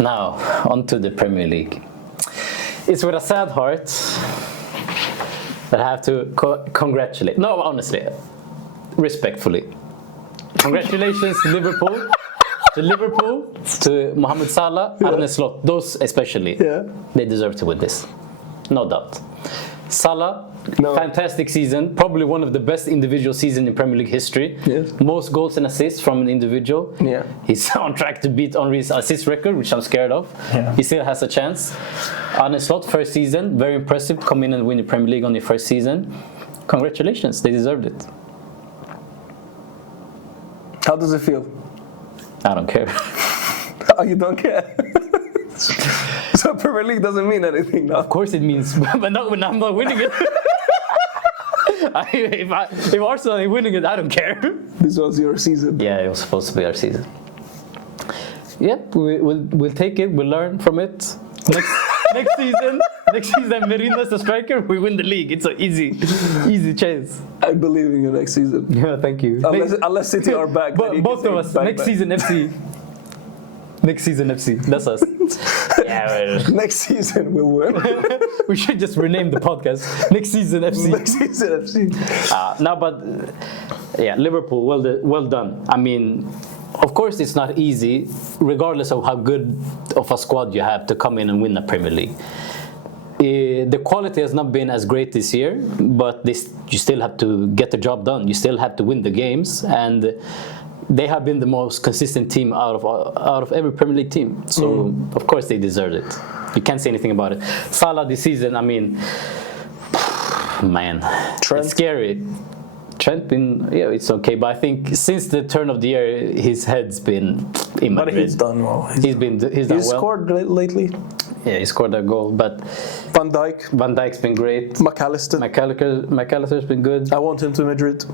Now, on to the Premier League. It's with a sad heart that I have to congratulate. No, honestly, respectfully. Congratulations to Liverpool, to Mohamed Salah, Arne Slot. Those especially, they deserve to win this. No doubt. Salah, fantastic season. Probably one of the best individual seasons in Premier League history. Yes. Most goals and assists from an individual. Yeah. He's on track to beat Henry's assist record, which I'm scared of. Yeah. He still has a chance. Arne Slot, first season, very impressive. Come in and win the Premier League on your first season. Congratulations, they deserved it. How does it feel? I don't care. Oh, you don't care? So Premier League doesn't mean anything now. Of course it means, but not when I'm not winning it. If Arsenal ain't winning it, I don't care. This was your season. Yeah, it was supposed to be our season. Yeah, we'll take it. We'll learn from it. Next season, Merino's the striker. We win the league. It's an easy chance. I believe in you next season. Yeah, thank you. Unless City are back. But both of us. Next season, FC. Next season, FC. That's us. Yeah. Next season we'll win. We should just rename the podcast. Next season, FC. Next season, FC. No, but yeah, Liverpool. Well done. I mean, of course, it's not easy, regardless of how good of a squad you have, to come in and win the Premier League. The quality has not been as great this year, but you still have to get the job done. You still have to win the games, and they have been the most consistent team out of every Premier League team. So of course they deserved it. You can't say anything about it. Salah this season, I mean, man, Trent. It's scary. Trent it's okay, but I think since the turn of the year, his head's been in Madrid. But he's done well. He's done well. Scored lately. Yeah, he scored a goal, but Van Dijk's been great. McAllister's been good. I want him to Madrid.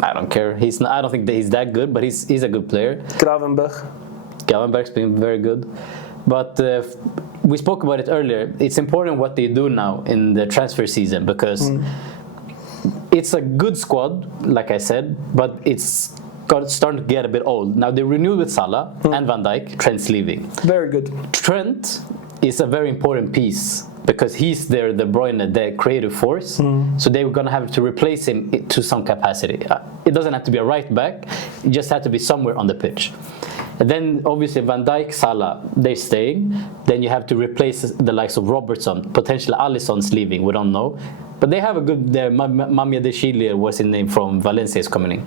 I don't care. I don't think that he's that good, but he's a good player. Gravenberg's been very good, but we spoke about it earlier. It's important what they do now in the transfer season, because it's a good squad, like I said, but it's starting to get a bit old. Now they renewed with Salah and Van Dijk. Trent's leaving. Very good. Trent is a very important piece, because he's the Bruyne, the creative force. So they were going to have to replace him to some capacity. It doesn't have to be a right back. It just had to be somewhere on the pitch. And then obviously Van Dijk, Salah, they're staying. Then you have to replace the likes of Robertson. Potentially Alisson's leaving. We don't know. But they have a good... Mamia de Chile was his name, from Valencia, is coming in.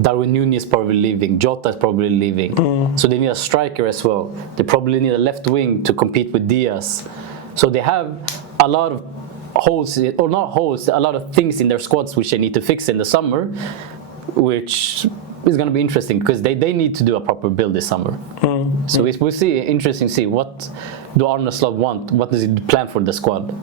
Darwin Núñez probably leaving. Jota's probably leaving. So they need a striker as well. They probably need a left wing to compete with Diaz. So they have a lot of holes, or not holes, a lot of things in their squads which they need to fix in the summer, which is going to be interesting, because they need to do a proper build this summer. So we'll see. Interesting to see, what do Arne Slot want? What does he plan for the squad?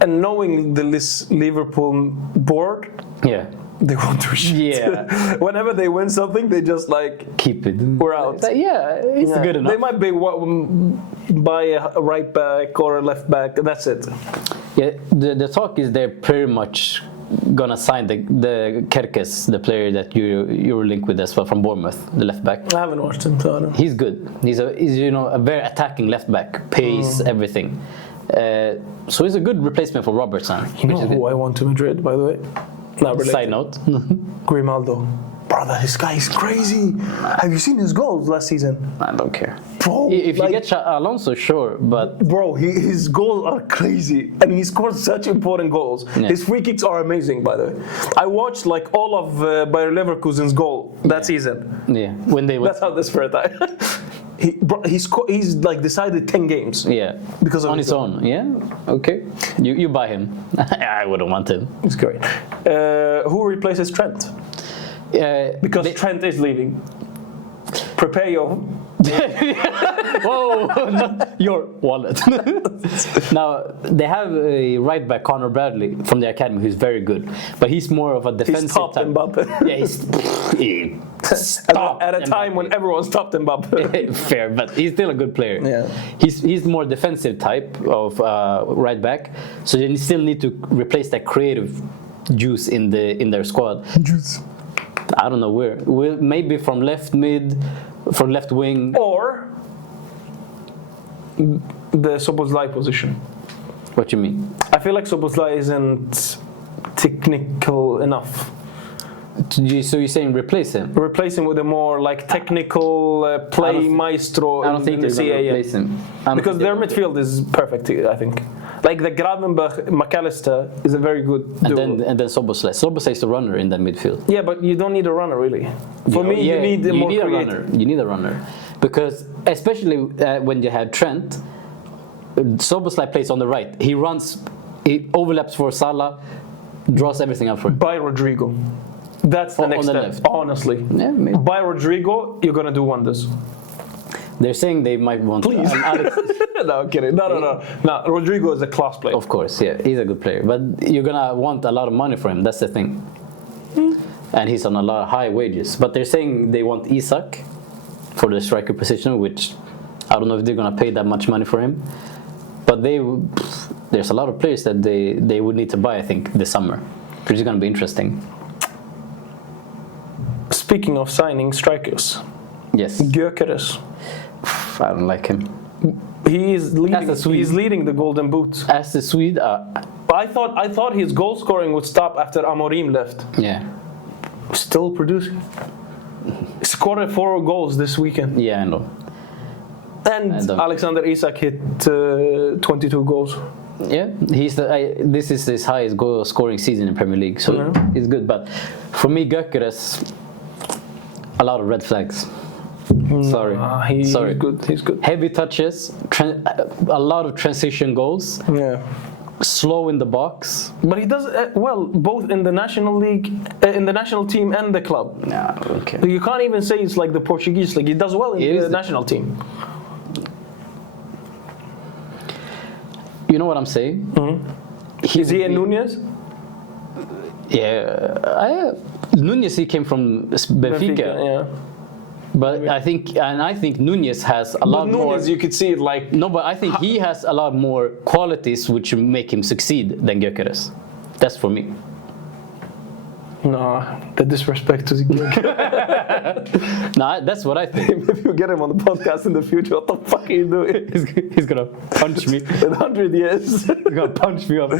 And knowing this Liverpool board, they won't do shit. Yeah. Whenever they win something, they just keep it. We're out. It's good enough. They might buy a right back or a left back. That's it. Yeah. The talk is they're pretty much gonna sign the Gyokeres, the player that you were linked with as well, from Bournemouth, the left back. I haven't watched him, so I don't know. He's good. He's a very attacking left back, pace, everything. So he's a good replacement for Robertson. You know who I want to Madrid, by the way? Not related. Side note. Grimaldo. Brother, this guy is crazy. Have you seen his goals last season? I don't care. Bro, if you get Alonso, sure, but... Bro, his goals are crazy. And he scored such important goals. Yeah. His free kicks are amazing, by the way. I watched all of Bayer Leverkusen's goal that season. Yeah. That's how desperate I am. He's decided 10 games. Yeah. Because of on his own. Yeah. Okay. You buy him. I wouldn't want him. It's great. Who replaces Trent? Because Trent is leaving. Prepare your... Whoa, not your wallet. Now, they have a right back, Conor Bradley, from the academy, who's very good. But he's more of a defensive He's stopped type. Mbappe. Yeah, at a time when everyone stopped Mbappe. Fair, but he's still a good player. Yeah. He's more defensive type of right back. So they still need to replace that creative juice in their squad. Juice. I don't know where. Maybe from left mid, from left wing. Or the Szoboszlai position. What you mean? I feel like Szoboszlai isn't technical enough. So you're saying replace him? Replace him with a more like technical play maestro. I don't think they're going to replace him. Because their midfield is perfect, I think. Like the Gravenberch McAllister is a very good duo. And then Szoboszlai. Szoboszlai is the runner in that midfield. Yeah, but you don't need a runner really. For me, you need a more creative. You need a runner. Because especially when you have Trent, Szoboszlai plays on the right. He overlaps for Salah, draws everything up for him. By Rodrigo. That's the next step, left. honestly. Yeah, maybe. By Rodrigo, you're going to do wonders. They're saying they might want Alex. No, I'm kidding. No. Rodrigo is a class player. Of course, yeah, he's a good player. But you're going to want a lot of money for him. That's the thing. And he's on a lot of high wages. But they're saying they want Isak for the striker position, which I don't know if they're going to pay that much money for him. But there's a lot of players that they would need to buy, I think, this summer, which is going to be interesting. Speaking of signing strikers, yes, Gyokeres. I don't like him. He's leading the Golden Boot. As the Swede, I thought his goal scoring would stop after Amorim left. Yeah, still producing. Scored 4 goals this weekend. Yeah, I know. And Alexander Isak hit 22 goals. Yeah, this is his highest goal scoring season in Premier League, so it's good. But for me, Gyokeres, a lot of red flags. Sorry. He's good. He's good. Heavy touches, a lot of transition goals. Yeah. Slow in the box. But he does well both in the national league, in the national team and the club. Nah, okay. You can't even say it's like the Portuguese league. He does well in the national team. You know what I'm saying? Mm-hmm. Is he a Núñez? Yeah, Núñez, he came from Benfica. Yeah. But I think Núñez has a lot more. Núñez, you could see it like. No, but I think he has a lot more qualities which make him succeed than Gyokeres. That's for me. No, the disrespect to Gyokeres. No, that's what I think. If you get him on the podcast in the future, what the fuck are you doing? He's gonna punch me. In 100 years. He's gonna punch me up.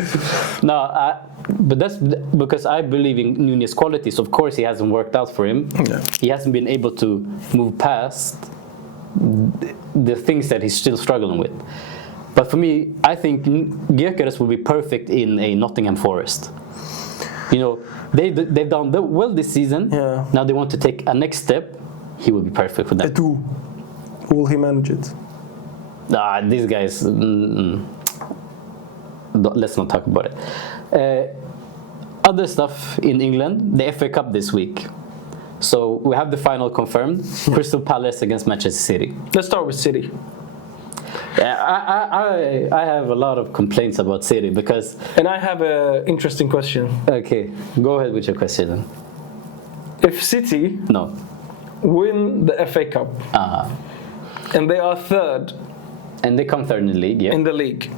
No, but that's because I believe in Núñez's qualities. Of course, he hasn't worked out for him. Yeah. He hasn't been able to move past the things that he's still struggling with. But for me, I think Gyokeres will be perfect in a Nottingham Forest. You know, they've done well this season. Yeah. Now they want to take a next step. He will be perfect for that. Edu. Will he manage it? These guys. Let's not talk about it. Other stuff in England, the FA Cup this week. So we have the final confirmed. Crystal Palace against Manchester City. Let's start with City. Yeah, I have a lot of complaints about City because. And I have an interesting question. Okay, go ahead with your question then. If City win the FA Cup and they are third, and they come third in the league, yeah. In the league,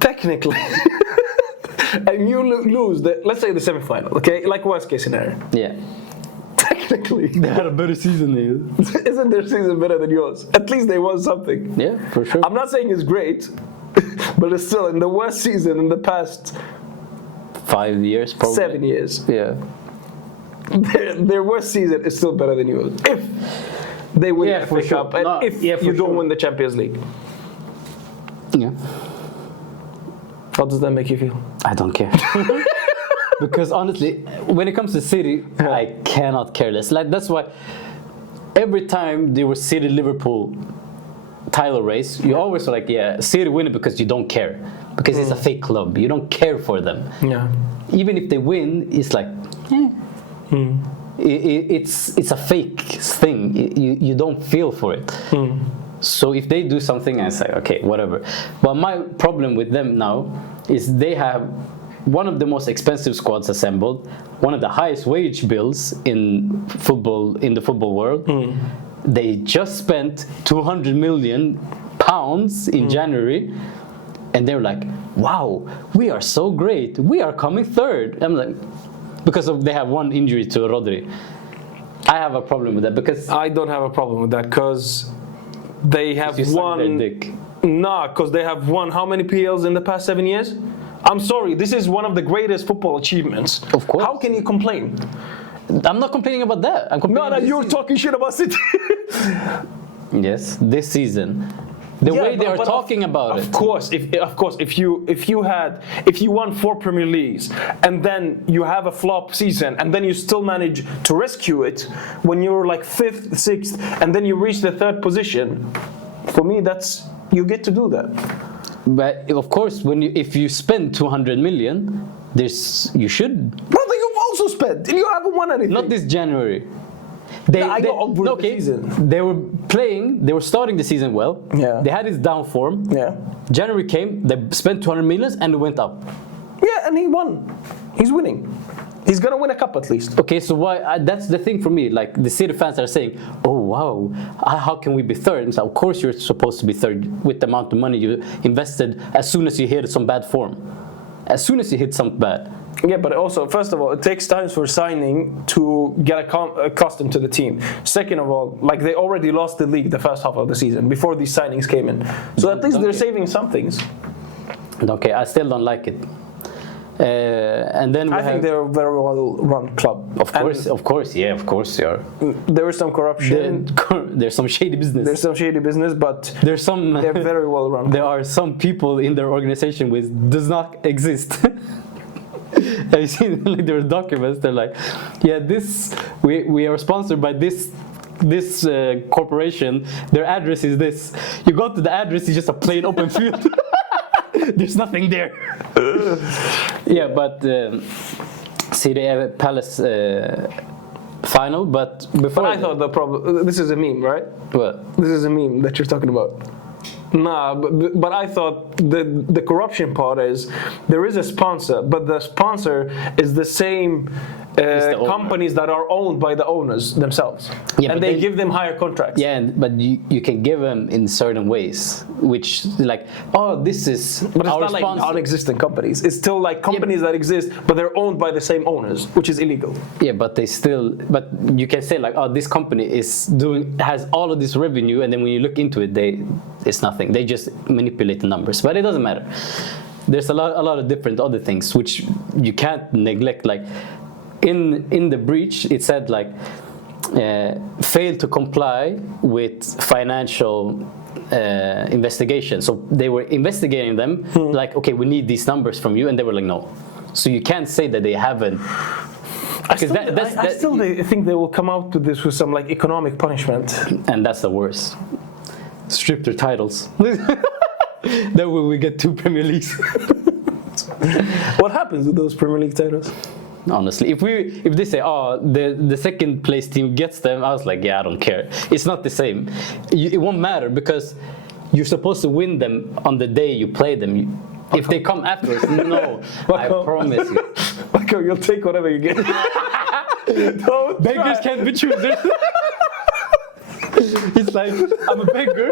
technically, and you lose let's say the semi-final, okay, like worst case scenario. Yeah. Technically, they had a better season than you. Isn't their season better than yours? At least they won something. Yeah, for sure. I'm not saying it's great, but it's still in the worst season in the past 5 years, probably 7 years. Yeah. Their worst season is still better than yours if they win the FA Cup and if you don't win the Champions League. Yeah. How does that make you feel? I don't care. Because honestly, when it comes to City, I cannot care less. Like that's why every time there was City Liverpool title race, you always were like, yeah, City win it because you don't care, because it's a fake club. You don't care for them. Yeah. Even if they win, it's like, it's a fake thing. You don't feel for it. So if they do something, I say, okay, whatever. But my problem with them now is they have one of the most expensive squads assembled, one of the highest wage bills in the football world. They just spent 200 million pounds in January, and they're like, wow, we are so great, we are coming third. I'm like, because they have one injury to Rodri. I have a problem with that because I don't have a problem with that because they have you suck their won. dick. Nah, because they have won how many PLs in the past 7 years? I'm sorry, this is one of the greatest football achievements. Of course. How can you complain? I'm not complaining about that. I'm complaining. No, you're talking shit about City. Yes, this season. The way they are talking about it. Of course, if you won 4 Premier Leagues and then you have a flop season and then you still manage to rescue it when you're like 5th, 6th, and then you reach the 3rd position, for me that's you get to do that. But of course, if you spend 200 million, you should. Brother, you've also spent and you haven't won anything. Not this January. They were playing. They were starting the season well. Yeah. They had his down form. Yeah. January came. They spent 200 million and it went up. Yeah, and he won. He's winning. He's gonna win a cup at least. Okay, so why? That's the thing for me. Like the City fans are saying, "Oh wow, how can we be third?" And so, of course, you're supposed to be third with the amount of money you invested. As soon as you hit some bad form, as soon as you hit some bad. Yeah, but also, first of all, it takes time for signing to get accustomed to the team. Second of all, like they already lost the league the first half of the season before these signings came in. So at least they're saving some things. Okay, I still don't like it. And then I think they're a very well-run club. Of course, they are. There is some corruption. There's some shady business. There's some shady business, but they're very well-run. There are some people in their organization which does not exist. Have you seen like their documents? They're like, yeah, we are sponsored by this corporation. Their address is this. You go to the address, it's just a plain open field. There's nothing there. Yeah, but City Palace final. But before, I thought the problem. This is a meme, right? What? This is a meme that you're talking about. Nah, but I thought the corruption part is there is a sponsor, but the sponsor is the same companies that are owned by the owners themselves, and they give them higher contracts. Yeah, but you can give them in certain ways, which like, oh, this is but it's our not like sponsor. non-existent companies. It's still like companies that exist, but they're owned by the same owners, which is illegal. Yeah, but you can say like, oh, this company has all of this revenue, and then when you look into it, it's nothing. They just manipulate the numbers, but it doesn't matter. There's a lot of different other things which you can't neglect. Like in the breach, it said like failed to comply with financial investigation. So they were investigating them, like, okay, we need these numbers from you, and they were like, no. So you can't say that they haven't. I still think they will come out with this with some like economic punishment, and that's the worst. Strip their titles. Then we get 2 Premier Leagues. What happens with those Premier League titles? Honestly, if they say, oh, the second place team gets them, I was like, yeah, I don't care. It's not the same. It won't matter because you're supposed to win them on the day you play them. If they come afterwards, no, I promise you. Marco, you'll take whatever you get. Beggars can't be choosers. It's like, I'm a beggar.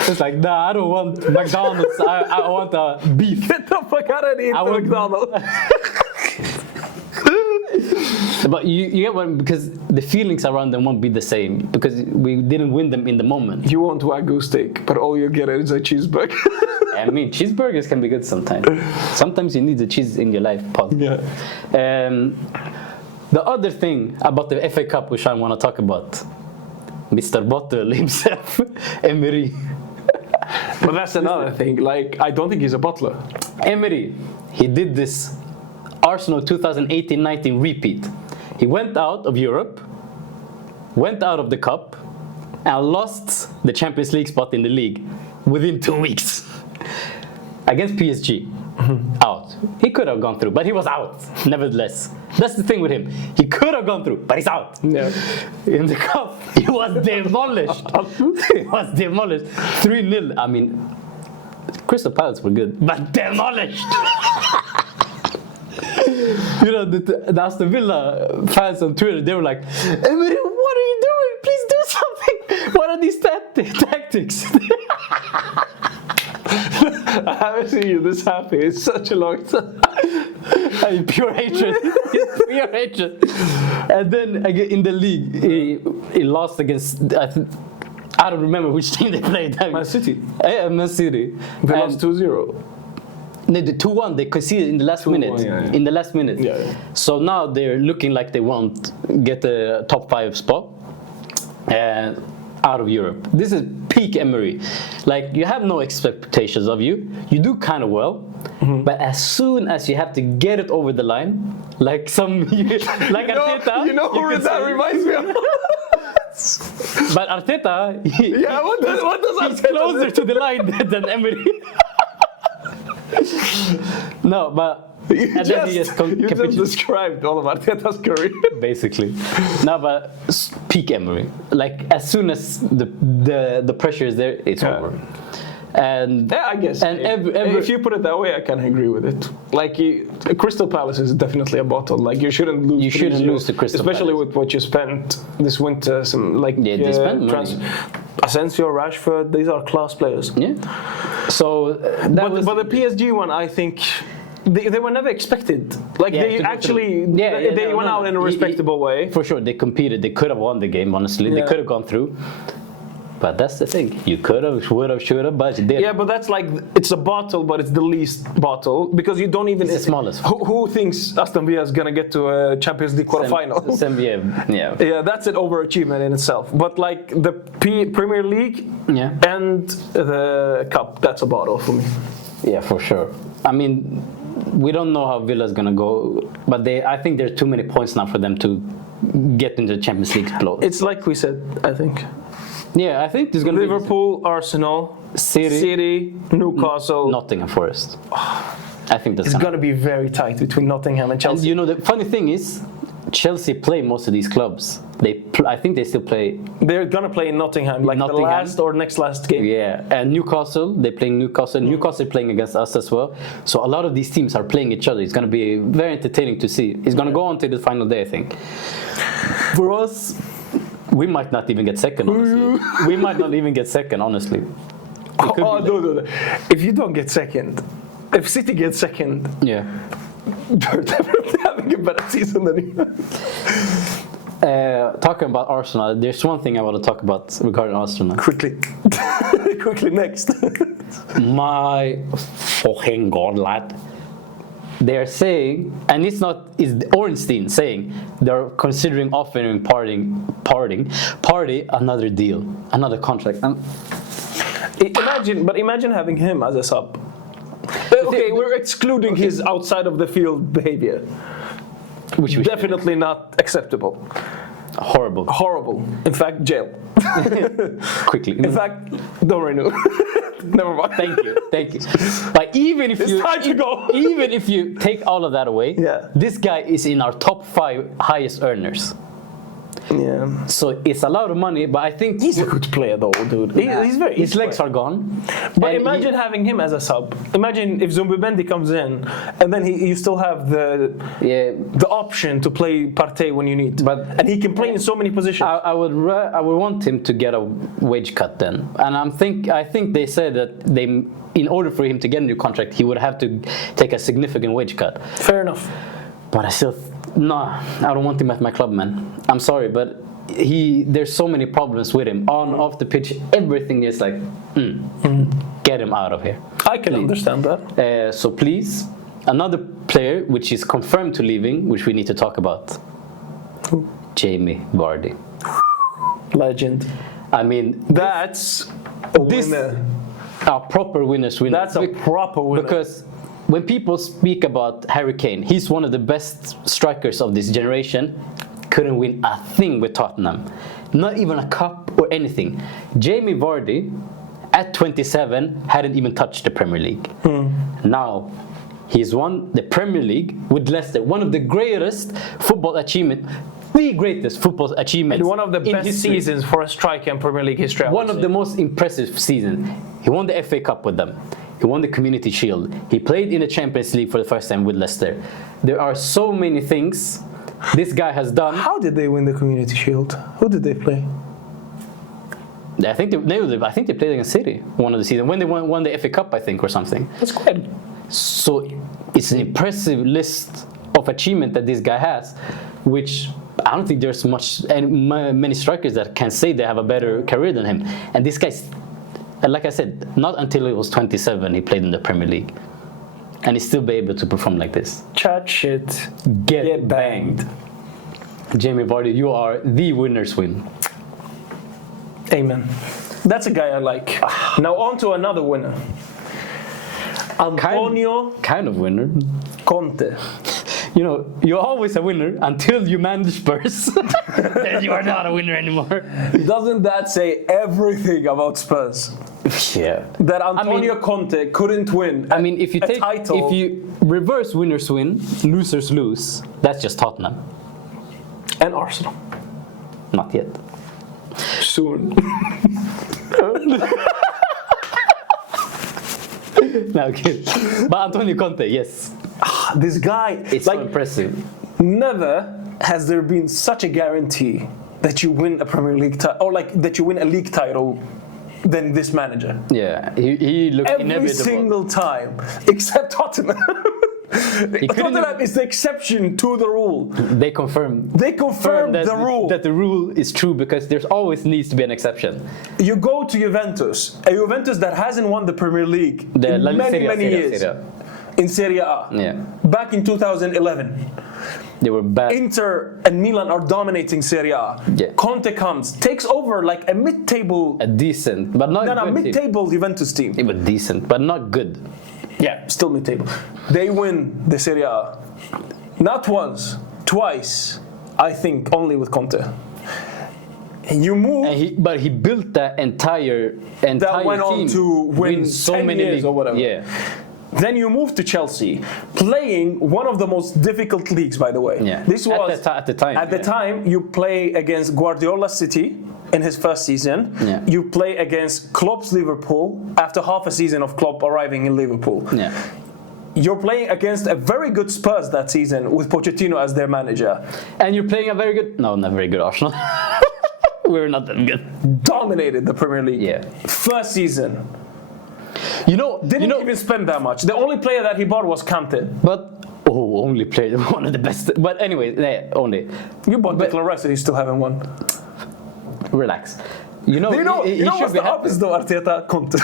It's like, nah, I don't want McDonald's. I want a beef. Get the fuck out of here, McDonald's. But you get one, because the feelings around them won't be the same because we didn't win them in the moment. You want Wagyu steak, but all you get is a cheeseburger. I mean, cheeseburgers can be good sometimes. Sometimes you need the cheese in your life, Paul. Yeah. The other thing about the FA Cup, which I want to talk about, Mr. Bottle himself, Emery. But that's another thing. Like, I don't think he's a butler. Emery, he did this Arsenal 2018-19 repeat. He went out of Europe, went out of the cup, and lost the Champions League spot in the league within 2 weeks against PSG. Out. He could have gone through, but he was out. Nevertheless, that's the thing with him. He could have gone through, but he's out. Yeah. In the cup, he was demolished. He was demolished. 3-0. I mean, Crystal Palace were good, but demolished. You know, the Aston Villa fans on Twitter, they were like, Emery, what are you doing? Please do something. What are these tactics? I haven't seen you this happy. It's such a long time. I mean, pure hatred. Pure hatred. And then again in the league, he lost against. I don't remember which team they played. Man City. Man City. They lost 2-0. No, the 2-1 they conceded in the last minute. Yeah. In the last minute. Yeah. So now they're looking like they won't get the top 5 spot out of Europe. This is peak Emery. Like, you have no expectations of you. You do kind of well. But as soon as you have to get it over the line, like Arteta, you know who that reminds me of? But Arteta, what does he's Arteta closer do? to the line than Emery. No, but You and then he just, has you just capitulated, described all of Arteta's career. basically. No, but peak Emery. Like, as soon as the pressure is there, it's over. And Yeah, I guess. And if you put it that way, I can agree with it. Like, Crystal Palace is definitely a bottle. Like, you shouldn't lose. You shouldn't 3-0, lose to Crystal especially Palace. with what you spent this winter. Some they spent money. Asensio, Rashford, these are class players. yeah. So But the PSG one, I think. They were never expected. Like, Yeah, they to go actually through. they went out in a respectable way. For sure, they competed. They could have won the game. Honestly, they Yeah. could have gone through. But that's the thing. You could have, would have, should have, but you did. Yeah, but that's like, it's a bottle, but it's the least bottle because you don't even. It's the smallest. Who thinks Aston Villa is gonna get to a Champions League quarterfinal? Yeah. Yeah, that's an overachievement in itself. But like the Premier League Yeah. and the Cup, that's a bottle for me. Yeah, for sure. I mean, we don't know how Villa's gonna go, but I think there's too many points now for them to get into the Champions League split. It's like we said, I think. Yeah, I think there's gonna Liverpool, Arsenal, be City, Newcastle. Nottingham Forest. I think that's It's gonna be very tight between Nottingham and And Chelsea. you know, the funny thing is, Chelsea play most of these clubs. I think they still play. They're gonna play in Nottingham, like Nottingham. the last or next last game. Yeah, and Newcastle, they're playing Newcastle. Newcastle playing against us as well. So a lot of these teams are playing each other. It's going to be very entertaining to see. It's going to go on to the final day, I think. For us, we might not even get second, honestly. We might not even get second, honestly. No. If you don't get second, if City gets second, Yeah. they're definitely having a better season than you. Talking about Arsenal, there's one thing I want to talk about regarding Arsenal. Quickly. Quickly, next. My fucking god, lad. They're saying, and it's Ornstein saying, they're considering offering Partey another deal, another contract. Imagine having him as a sub. Okay, we're excluding his outside of the field behavior. Which we Definitely not acceptable. horrible. Horrible. In fact, jail. Quickly. In fact, don't renew. Never mind. Thank you. But even if It's you time to go. even if you take all of that away, Yeah. this guy is in our top 5 highest earners. Yeah. So it's a lot of money, but I think He's a good player though, dude. He's very. his legs are gone. But And imagine having him as a sub. Imagine if Zumbimendi comes in, and then you still have the option to play Partey when you need. And he can play in so many positions. I would want him to get a wage cut then, and I think they said that in order for him to get a new contract, he would have to take a significant wage cut. Fair enough. But I don't want him at my club, man. I'm sorry, but there's so many problems with him off the pitch. Everything is like, get him out of here. I can understand that. So please, another player which is confirmed to leaving, which we need to talk about. Who? Jamie Vardy. Legend. I mean, That's a winner. a proper winner's winner. That's a proper winner. Because when people speak about Harry Kane, he's one of the best strikers of this generation. Couldn't win a thing with Tottenham. Not even a cup or anything. Jamie Vardy, at 27, hadn't even touched the Premier League. Now, he's won the Premier League with Leicester. One of the greatest football achievements. The greatest football achievement. And one of the best seasons for a striker in Premier League history. One of the most impressive seasons. He won the FA Cup with them. He won the Community Shield. He played in the Champions League for the first time with Leicester. There are so many things this guy has done. How did they win the Community Shield? Who did they play? I think they played against City one of the season when they won the FA Cup, I think, or something. That's quite. So it's an impressive list of achievement that this guy has, which I don't think there's many strikers that can say they have a better career than him. And this guy's, like I said, not until he was 27 he played in the Premier League, and he still be able to perform like this. Chat shit, Get banged. Jamie Vardy, you are the winner's win. Amen. That's a guy I like. Now on to another winner. Antonio kind of winner. Conte. You know, you're always a winner until you manage Spurs. Then you are not a winner anymore. Doesn't that say everything about Spurs? Yeah. That Antonio Conte couldn't win. I mean, if you reverse winners win, losers lose, that's just Tottenham. And Arsenal. Not yet. Soon. No, okay. But Antonio Conte, yes. This guy, it's so impressive. Never has there been such a guarantee that you win a Premier League title, or like that you win a league title, than this manager. Yeah, he looked every inevitable. Single time, except Tottenham. Tottenham is the exception to the rule. They confirmed the rule. That the rule is true because there's always needs to be an exception. You go to Juventus, a Juventus that hasn't won the Premier League in many years. In Serie A. Yeah. Back in 2011. They were bad. Inter and Milan are dominating Serie A. Yeah. Conte comes, takes over like a mid-table... A decent, but not good mid-table team. Juventus team. It was decent, but not good. Yeah, still mid-table. They win the Serie A. Not once, twice, I think, only with Conte. You move... But he built that entire that went team on to win so 10 many years or whatever. Yeah. Then you move to Chelsea, playing one of the most difficult leagues, by the way. Yeah. This was at the time. At the time, you play against Guardiola City in his first season. Yeah. You play against Klopp's Liverpool after half a season of Klopp arriving in Liverpool. Yeah. You're playing against a very good Spurs that season with Pochettino as their manager. And you're playing not very good Arsenal. We're not that good. Dominated the Premier League. Yeah. First season. Didn't even spend that much. The only player that he bought was Conte. But only player, one of the best. But anyway, only. You bought Declan Rice and you still haven't won. Relax. He what's the opposite though, Arteta? Conte.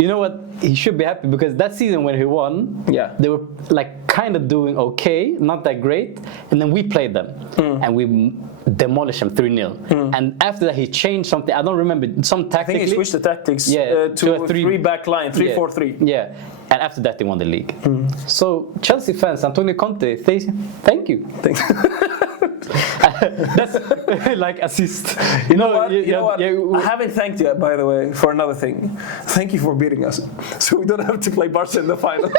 You know what? He should be happy because that season when he won, they were like kind of doing okay, not that great, and then we played them and we demolished them 3-0. And after that, he changed something. I don't remember some tactically. I think he switched the tactics to a three-back line, 3-4-3. Yeah, and after that, they won the league. So Chelsea fans, Antonio Conte, thank you. That's like assist. You know what? I haven't thanked you, by the way, for another thing. Thank you for beating us, so we don't have to play Barca in the final.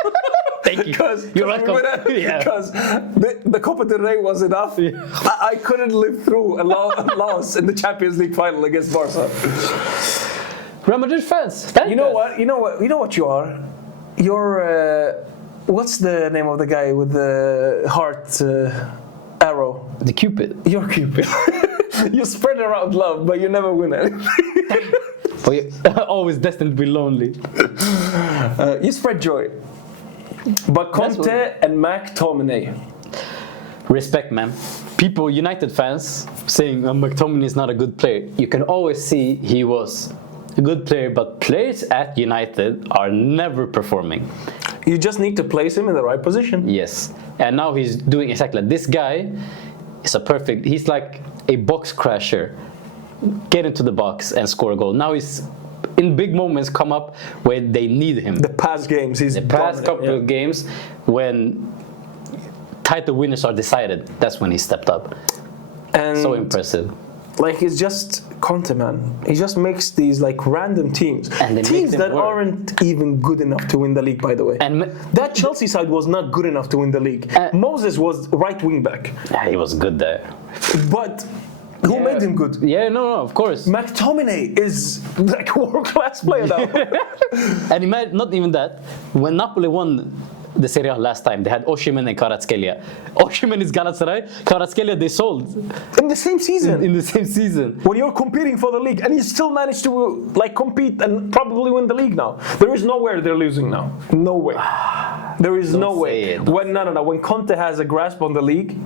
Thank you. Because you're welcome. Because the Copa del Rey was enough. Yeah. I couldn't live through a loss in the Champions League final against Barca. Real Madrid fans, thank you. You know what you are. You're what's the name of the guy with the heart arrow? The Cupid. You're Cupid. You spread around love, but you never win anything. But you're always destined to be lonely. You spread joy. But Conte and McTominay. Respect, man. People, United fans, saying McTominay is not a good player. You can always see he was a good player, but players at United are never performing. You just need to place him in the right position. Yes. And now he's doing exactly that. This guy is he's like a box crasher. Get into the box and score a goal. Now he's in big moments come up where they need him. The past games, the past couple of games when title winners are decided, that's when he stepped up. And so impressive. Like it's just Conte, man. He just makes these like random teams that aren't even good enough to win the league, by the way. And that Chelsea side was not good enough to win the league. Moses was right wing back. Yeah, he was good there. But who made him good? Yeah, no, of course. McTominay is like a world-class player now. And not even that. When Napoli won the Serie A last time. They had Osimhen and Kvaratskhelia. Osimhen is Galatasaray. Kvaratskhelia they sold In the same season. in the same season. When you're competing for the league, and you still manage to like compete and probably win the league now. There is nowhere they're losing now. No way. There is no way. When When Conte has a grasp on the league,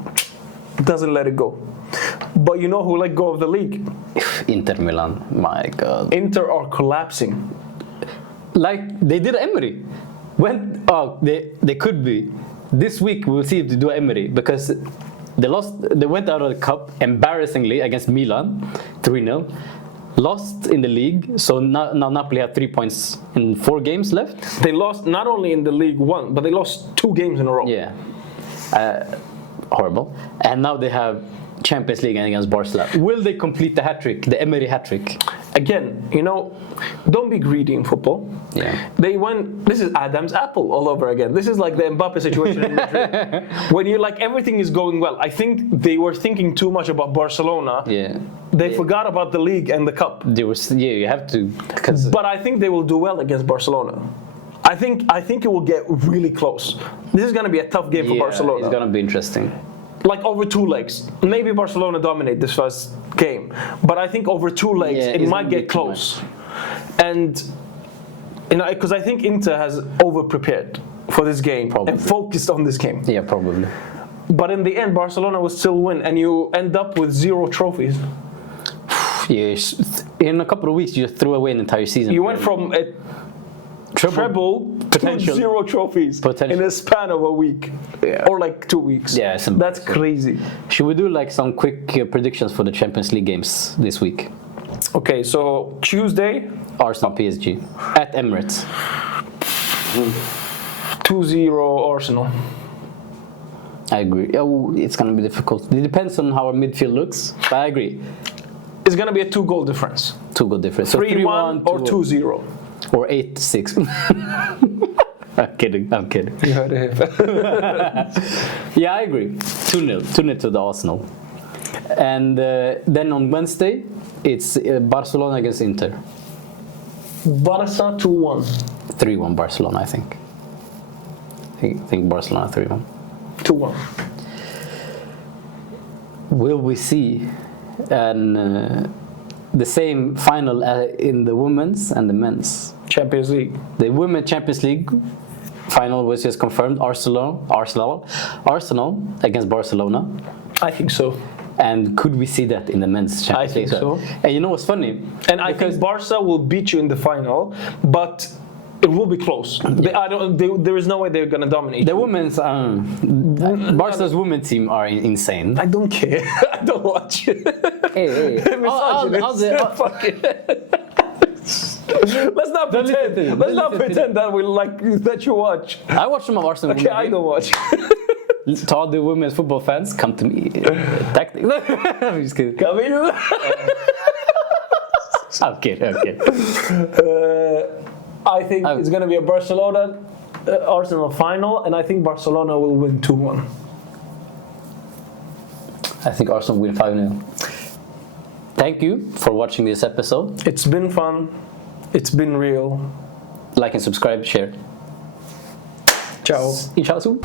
doesn't let it go. But you know who let go of the league? Inter Milan. My God. Inter are collapsing. Like they did Emery. They could be. This week we'll see if they do Emery because they lost. They went out of the cup embarrassingly against Milan, 3-0. Lost in the league, so now Napoli have 3 points in 4 games left. They lost not only in the League One, but they lost 2 games in a row. Yeah, horrible. And now they have Champions League against Barcelona. Will they complete the hat trick, the Emery hat trick? Again, don't be greedy in football. Yeah. They went. This is Adam's apple all over again. This is like the Mbappe situation in Madrid. When you're like everything is going well. I think they were thinking too much about Barcelona. Yeah. They forgot about the league and the cup. You have to. But I think they will do well against Barcelona. I think it will get really close. This is going to be a tough game for Barcelona. It's going to be interesting. Like over 2 legs. Maybe Barcelona dominate this first game, but I think over 2 legs it might get close. And because I think Inter has over-prepared for this game and focused on this game. Yeah, probably. But in the end, Barcelona will still win, and you end up with 0 trophies. In a couple of weeks, you just threw away an entire season. You went from a treble to 0 trophies in a span of a week or like 2 weeks. Yeah, that's crazy. Should we do like some quick predictions for the Champions League games this week? Okay, so Tuesday, Arsenal PSG at Emirates. 2-0 Arsenal. I agree. Oh, it's gonna be difficult. It depends on how our midfield looks, but I agree. It's gonna be a 2-goal difference. 2-goal difference. So 3-1 or 2-0. Or 8-6. I'm kidding. You heard it. Yeah, I agree. 2-0. 2-0 to the Arsenal. And then on Wednesday, it's Barcelona against Inter. Barca 2-1. 3-1 Barcelona, I think. I think Barcelona 3-1. 2-1. Will we see the same final in the women's and the men's Champions League? The Women's Champions League final was just confirmed. Arsenal against Barcelona. I think so. And could we see that in the men's Champions League? I think so. And you know what's funny? And I think Barca will beat you in the final, but it will be close. There is no way they're going to dominate. The women's, Barca's women's team are insane. I don't care. I don't watch it. Hey. Let's not pretend. Let's not pretend that we like that you watch. I watch some of Arsenal. Okay, I don't watch. To all the women's football fans, come to me. Tactic. I'm just kidding. Come in. I'm kidding. I think it's going to be a Barcelona Arsenal final, and I think Barcelona will win 2-1. I think Arsenal will win 5-0. Thank you for watching this episode. It's been fun. It's been real. Like and subscribe, share. Ciao. Inshallah.